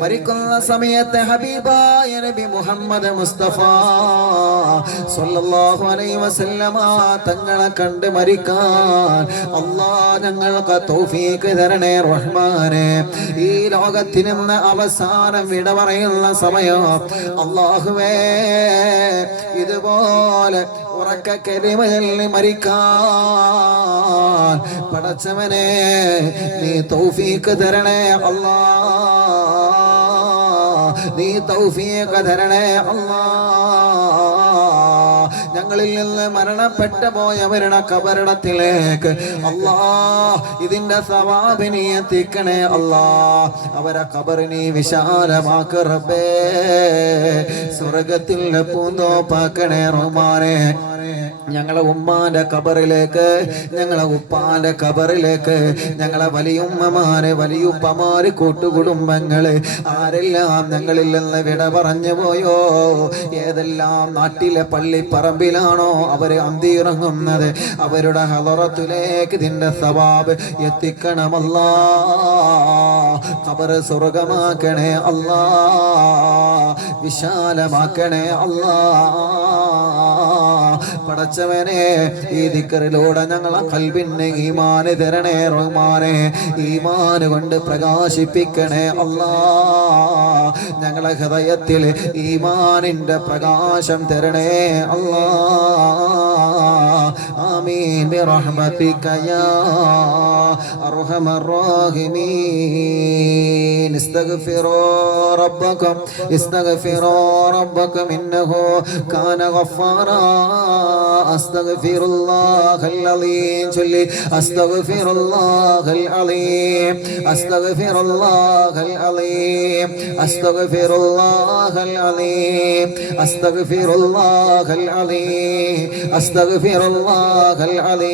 മരിക്കുന്ന സമയത്ത് ഹബീബായ നബി മുഹമ്മദ് മുസ്തഫ സല്ലല്ലാഹു അലൈഹി വസല്ലമ തങ്ങളെ കണ്ട് മരിക്കാൻ അല്ലാഹ് ഞങ്ങൾക്ക് തൗഫീക്ക് തരണേ റഹ്മാനെ. ഈ ലോകത്തിൽ നിന്ന് അവസാനം വിട പറയുന്ന സമയം അള്ളാഹുവേ ഇതുപോലെ ഉറക്ക കരിമയിൽ മരിക്കാൻ പടച്ചവനെ നീ തൗഫീക്ക് തരണേ അല്ലാ നീ തൗഫീഖ് തരണേ ഞങ്ങളിൽ നിന്ന് മരണപ്പെട്ട പോയവരുടെ കബറിടത്തിലേക്ക് അല്ലാ. ഇതിന്റെ സവാബിനി എത്തിക്കണേ അല്ലാ. അവരെ കബറിനി വിശാലമാക്ക് റബ്ബേ. സ്വർഗത്തിൽ പൂന്തോപ്പാക്കണേ റഹ്മാനെ. ഞങ്ങളെ ഉമ്മാന്റെ കബറിലേക്ക് ഞങ്ങളെ ഉപ്പാന്റെ കബറിലേക്ക് ഞങ്ങളെ വലിയുമ്മമാരെ വലിയുപ്പമാര് കൂട്ടുകുടുംബങ്ങൾ ആരെല്ലാം ഞങ്ങളിൽ നിന്ന് വിട പറഞ്ഞു പോയോ? ഏതെല്ലാം നാട്ടിലെ പള്ളിപ്പറമ്പിലാണോ അവർ അന്തിയിറങ്ങുന്നത്? അവരുടെ ഹലറത്തിലേക്ക് ഇതിന്റെ സവാബ് എത്തിക്കണമല്ല. കബറ് സ്വർഗമാക്കണേ അല്ലാ. വിശാലമാക്കണേ അല്ലാ. പടച്ചവനെ ഈ ദിക്കറിലൂടെ ഞങ്ങളെ കൽവിന് ഈമാന് തരണേ റഹ്മാനെ. ഈമാന് കൊണ്ട് പ്രകാശിപ്പിക്കണേ അല്ലാ. ഞങ്ങളെ ഹൃദയത്തിൽ ഈമാനിന്റെ പ്രകാശം തരണേ അല്ലാ. برحمتك يا أرحم الراحمين. استغفروا ربكم استغفروا ربكم إنه كان غفارا. أستغفر الله العظيم شلي. أستغفر الله العظيم أستغفر الله العظيم أستغفر الله العظيم أستغفر الله العظيم أستغفر الله العظيم.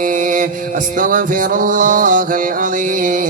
العظيم أستغفر الله العظيم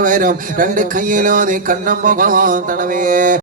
വരും. രണ്ട് കയ്യിലോ നീ കണ്ണം പോകാൻ തടവേ.